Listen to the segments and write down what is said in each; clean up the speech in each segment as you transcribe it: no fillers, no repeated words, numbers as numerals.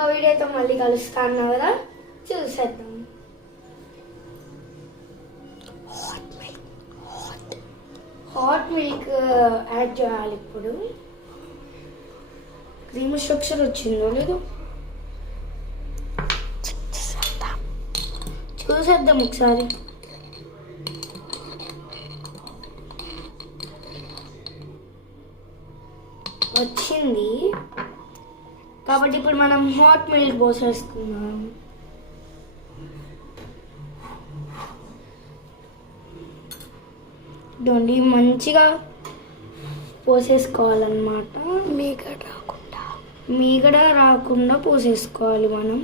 ఇంకో వీడియోతో మళ్ళీ కలుస్తాను కదా, చూసేద్దాం. హాట్ మిల్క్ యాడ్ చేయాలి. ఇప్పుడు క్రీమ్ స్ట్రక్చర్ వచ్చిందో లేదో చూసేద్దాం ఒకసారి. వచ్చింది కాబట్టి ఇప్పుడు మనం హాట్ మిల్క్ పోసేసుకున్నాం. ఇదండి మంచిగా పోసేసుకోవాలన్నమాట. మీగడ రాకుండా పోసేసుకోవాలి మనం.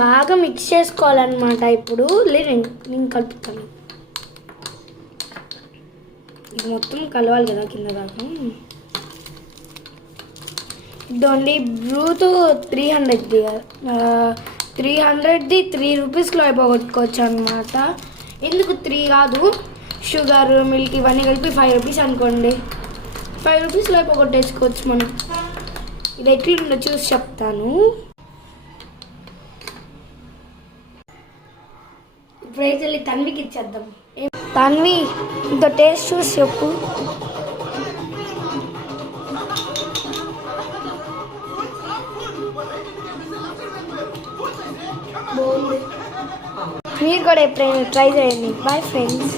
బాగా మిక్స్ చేసుకోవాలన్నమాట. ఇప్పుడు నేను కలుపుతాను. ఇది మొత్తం కలవాలి కదా కింద దాకా. ఇదండి బ్రూత్ 300ది 3 రూపీస్లో అయిపోగొట్టుకోవచ్చు అనమాట. ఎందుకు 3 కాదు, షుగర్ మిల్క్ ఇవన్నీ కలిపి 5 రూపీస్ అనుకోండి. 5 రూపీస్లో అయిపోగొట్టేసుకోవచ్చు మనం. ఇది ఎట్లుందో చూసి చెప్తాను. ఇప్పుడైతే వెళ్ళి తన్వికి ఇచ్చేద్దాం. తన్వి ఇంత టేస్ట్ చూసి చెప్పు. బాగుంది. మీరు కూడా ఎప్పుడైనా ట్రై చేయండి. Boy friends.